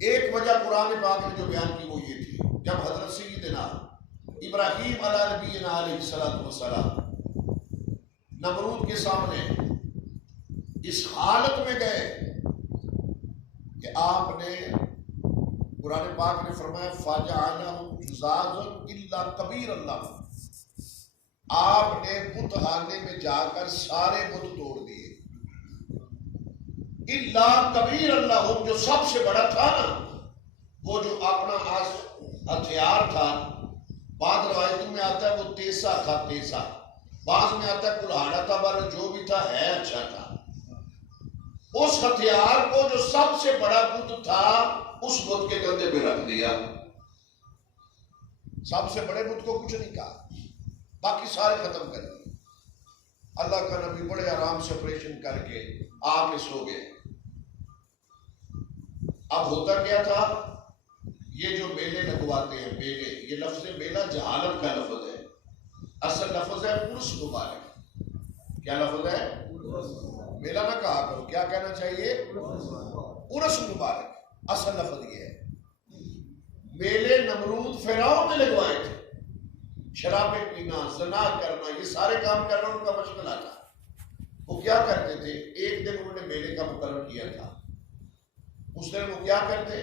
ایک وجہ قرآن پاک نے جو بیان کی وہ یہ تھی، جب حضرت سیدنا ابراہیم علیہ نبینا علیہ السلام نمرود کے سامنے اس حالت میں گئے کہ آپ نے قرآن پاک نے فرمایا فَجَعَلَهُمْ جُذَاذًا إِلَّا كَبِيرًا لَهُمْ، آپ نے بت خانے میں جا کر سارے بت توڑ دیے، الا کبیر لہم، جو سب سے بڑا تھا نا، وہ جو اپنا ہتھیار تھا، بعض روایتوں میں آتا ہے وہ تیسا تھا، تیسا، بعض میں آتا ہے کلہاڑا تھا، پر جو بھی تھا ہے اچھا تھا، اس ہتھیار کو جو سب سے بڑا بت تھا اس بت کے کندھے پہ رکھ دیا، سب سے بڑے بت کو کچھ نہیں کہا، باقی سارے ختم کر دیے۔ اللہ کا نبی بڑے آرام سے آپریشن کر کے آ کے سو گئے۔ اب ہوتا کیا تھا، یہ جو میلے لگواتے ہیں، میلے، یہ لفظ میلہ جہالت کا لفظ ہے، اصل لفظ ہے عرس مبارک۔ کیا لفظ ہے؟ میلہ نہ کہا کرو، کیا کہنا چاہیے؟ عرس مبارک، اصل لفظ یہ ہے۔ میلے نمرود فرعون نے لگوائے تھے، شرابیں پینا، زنا کرنا، یہ سارے کام کرنا ان کا مشغلہ تھا۔ وہ کیا کرتے تھے، ایک دن انہوں نے میلے کا مقرر کیا تھا، اس دن وہ کیا کرتے،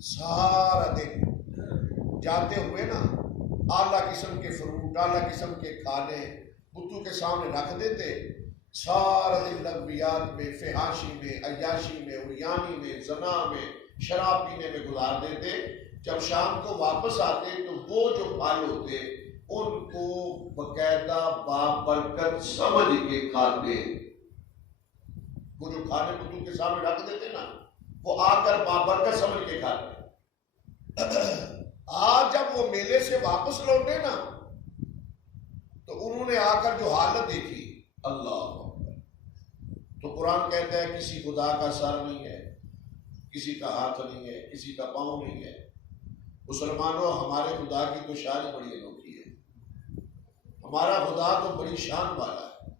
سارا دن جاتے ہوئے نا اعلیٰ قسم کے فروٹ، اعلیٰ قسم کے کھانے بتوں کے سامنے رکھ دیتے، سارا دن لغویات میں، فحاشی میں، عیاشی میں، عریانی میں، زنا میں، شراب پینے میں گزار دیتے۔ جب شام کو واپس آتے تو وہ جو پھل ہوتے ان کو باقاعدہ بابرکت سمجھ کے کھاتے، وہ جو کھانے بتوں کے سامنے رکھ دیتے نا وہ آ کر بابرکت سمجھ کے کھاتے۔ آج جب وہ میلے سے واپس لوٹے نا تو انہوں نے آ کر جو حالت دیکھی، اللہ اکبر، تو قرآن کہتا ہے کسی خدا کا سر نہیں ہے، کسی کا ہاتھ نہیں ہے، کسی کا پاؤں نہیں ہے۔ مسلمانوں، ہمارے خدا کی تو شان بڑی انوکھی ہے، ہمارا خدا تو بڑی شان والا ہے،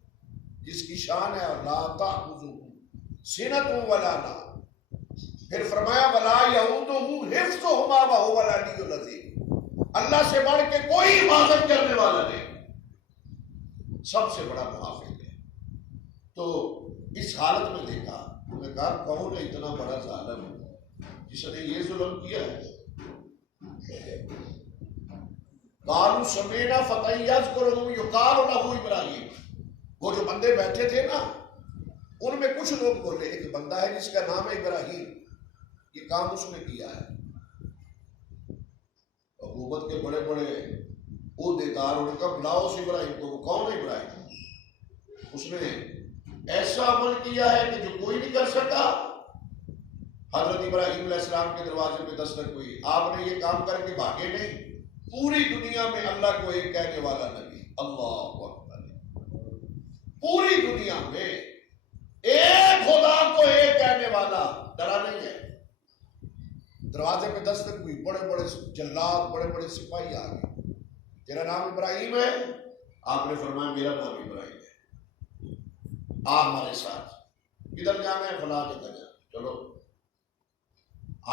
جس کی شان ہے لا تأخذہ سنۃ ولا نوم، پھر فرمایا ولا یؤودہ حفظہما وہو العلی العظیم، اللہ سے بڑھ کے کوئی حفاظت کرنے والا نہیں، سب سے بڑا محافظ ہے۔ تو اس حالت میں دیکھا، انہوں نے کہا کون ہے اتنا بڑا ظالم جس نے یہ ظلم کیا ہے؟ قالوا سمعنا فتى يذكرهم يقال له ابراہیم، وہ جو بندے بیٹھے تھے نا ان میں کچھ لوگ بولے ایک بندہ ہے جس کا نام ہے ابراہیم، یہ کام اس نے کیا ہے۔ حکومت کے بڑے بڑے عہدے دار ان کا بلاؤ سے ابراہیم کو، وہ کون ہے ابراہیم؟ اس نے ایسا عمل کیا ہے کہ جو کوئی نہیں کر سکا۔ حضرت ابراہیم علیہ السلام کے دروازے پہ دستک ہوئی، آپ نے یہ کام کر کے بھاگے نہیں، پوری دنیا میں اللہ کو ایک کہنے والا نبی، اللہ اکبر، پوری دنیا میں ایک خدا کو ایک کہنے والا ڈرا نہیں ہے۔ دروازے پہ دستک ہوئی، بڑے بڑے جلاد، بڑے بڑے سپاہی آ گئے، تیرا نام ابراہیم ہے؟ آپ نے فرمایا میرا نام ابراہیم ہے، آ ہمارے ساتھ، کدھر جانا ہے؟ فلاں جگہ جانا، چلو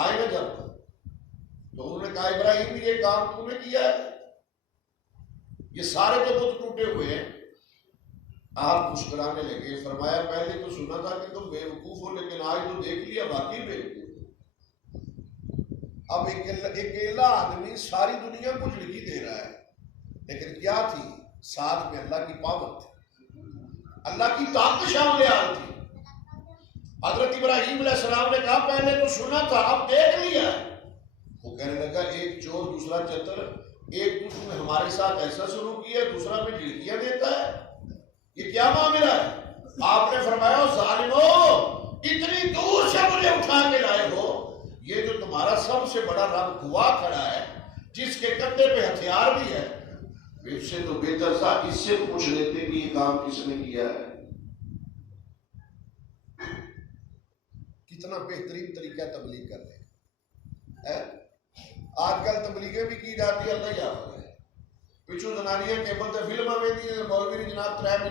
آئے گا جب۔ تو انہوں نے کہا ابراہیم یہ کام تم نے کیا ہے، یہ سارے جو بت ٹوٹے ہوئے ہیں۔ آپ مسکرانے لگے، فرمایا پہلے تو سنا تھا کہ تم بے وقوف ہو، لیکن آج تو دیکھ لیا واقعی بے وقوف ہو۔ اب اکیلا آدمی ساری دنیا کو جھڑکی دے رہا ہے، لیکن کیا تھی ساتھ میں اللہ کی پاور تھی، اللہ کی طاقت شامل آ تھی۔ حضرت ابراہیم علیہ السلام نے کہا پہلے تو سنا تھا اب دیکھ لیا ہے۔ وہ کہنے لگا ایک چور دوسرا چتر، ایک دوسرے میں ہمارے ساتھ ایسا سلوک کیا، دوسرا میں جھڑکیاں دیتا ہے، یہ کیا معاملہ ہے؟ آپ نے فرمایا ظالمو، اتنی دور سے مجھے اٹھا کے لائے ہو، یہ جو تمہارا سب سے بڑا رب گواہ کھڑا ہے جس کے کندھے پہ ہتھیار بھی ہے، اس سے تو بہتر تھا اس سے پوچھ لیتے کہ یہ کام کس نے کیا ہے۔ کتنا بہترین طریقہ تبلیغ کرنے ہے۔ آج کل تبلیغیں بھی کی جاتی ہے، اللہ یاد ہے، پچھو زنانیاں کے بندے فلموں میں دی، مولوی جناب 3 مہینے